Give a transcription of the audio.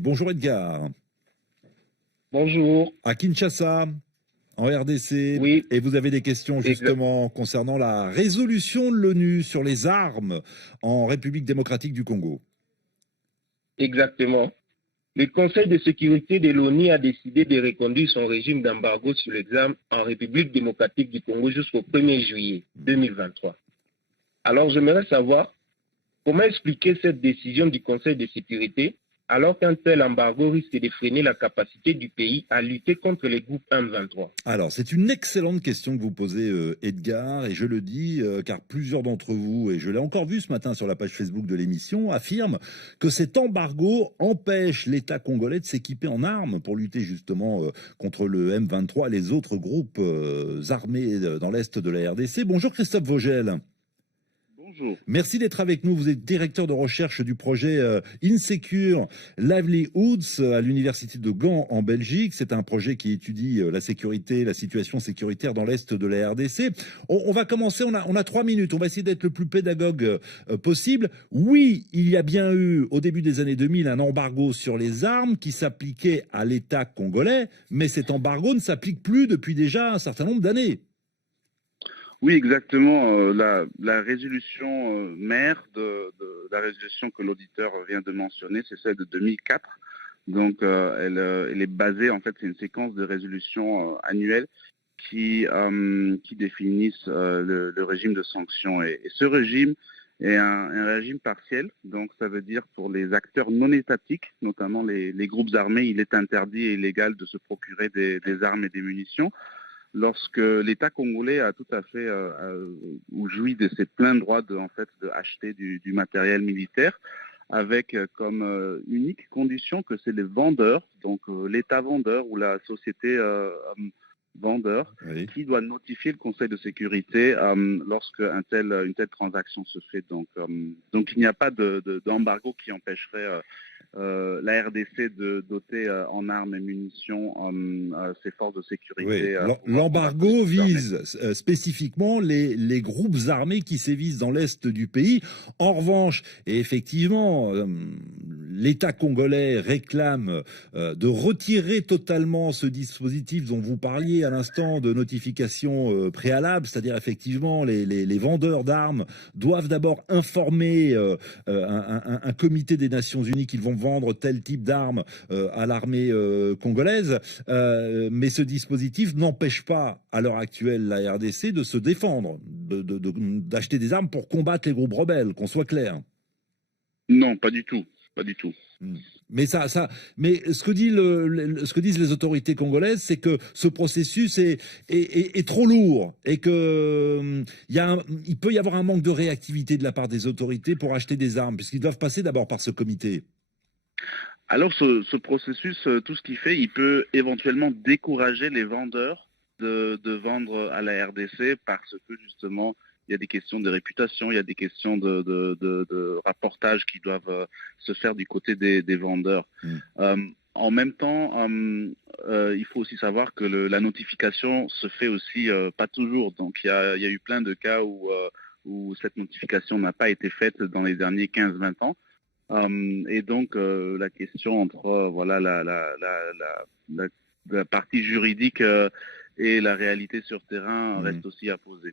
Bonjour Edgar, Bonjour. à Kinshasa, en RDC, Oui, et vous avez des questions exa- justement concernant la résolution de l'ONU sur les armes en République démocratique du Congo. exactement. Le Conseil de sécurité de l'ONU a décidé de reconduire son régime d'embargo sur les armes en République démocratique du Congo jusqu'au 1er juillet 2023. Alors, j'aimerais savoir comment expliquer cette décision du Conseil de sécurité alors qu'un tel embargo risque de freiner la capacité du pays à lutter contre les groupes M23. Alors, c'est une excellente question que vous posez, Edgar, et je le dis car plusieurs d'entre vous, et je l'ai encore vu ce matin sur la page Facebook de l'émission, affirment que cet embargo empêche l'État congolais de s'équiper en armes pour lutter justement contre le M23 et les autres groupes armés dans l'Est de la RDC. Bonjour Christophe Vogel. Bonjour. Merci d'être avec nous. Vous êtes directeur de recherche du projet Insecure Livelihoods à l'université de Gand en Belgique. C'est un projet qui étudie la sécurité, la situation sécuritaire dans l'Est de la RDC. On va commencer, on a 3 minutes. On va essayer d'être le plus pédagogue possible. Oui, il y a bien eu au début des années 2000 un embargo sur les armes qui s'appliquait à l'État congolais, mais cet embargo ne s'applique plus depuis déjà un certain nombre d'années. Oui, exactement. La résolution mère de la résolution que l'auditeur vient de mentionner, c'est celle de 2004. Donc, elle est basée, en fait, c'est une séquence de résolutions annuelles qui définissent le régime de sanctions. Et ce régime est un régime partiel. Donc, ça veut dire pour les acteurs non étatiques, notamment les groupes armés, il est interdit et illégal de se procurer des armes et des munitions lorsque l'État congolais a tout à fait ou jouit de ses pleins droits de acheter du matériel militaire avec comme unique condition que c'est les vendeurs, donc l'État vendeur ou la société vendeur, Oui. qui doit notifier le Conseil de sécurité lorsque une telle transaction se fait. Donc il n'y a pas d'embargo qui empêcherait la RDC de doter en armes et munitions ses forces de sécurité. Oui, l'embargo vise spécifiquement les groupes armés qui sévissent dans l'est du pays. En revanche, et effectivement, l'État congolais réclame de retirer totalement ce dispositif dont vous parliez à l'instant de notification préalable, c'est-à-dire effectivement les vendeurs d'armes doivent d'abord informer un comité des Nations Unies qu'ils vont vendre tel type d'armes à l'armée congolaise, mais ce dispositif n'empêche pas à l'heure actuelle la RDC de se défendre, d'acheter des armes pour combattre les groupes rebelles, qu'on soit clair. Non, pas du tout. Pas du tout. Mais mais ce que disent les autorités congolaises, c'est que ce processus est trop lourd et que il peut y avoir un manque de réactivité de la part des autorités pour acheter des armes, puisqu'ils doivent passer d'abord par ce comité. Alors ce processus, tout ce qu'il fait, il peut éventuellement décourager les vendeurs de vendre à la RDC parce que justement, il y a des questions de réputation, il y a des questions de rapportage qui doivent se faire du côté des vendeurs. En même temps, il faut aussi savoir que la notification se fait aussi pas toujours. Donc il y a eu plein de cas où cette notification n'a pas été faite dans les derniers 15-20 ans. Et donc la question entre voilà la partie juridique et la réalité sur terrain reste aussi à poser.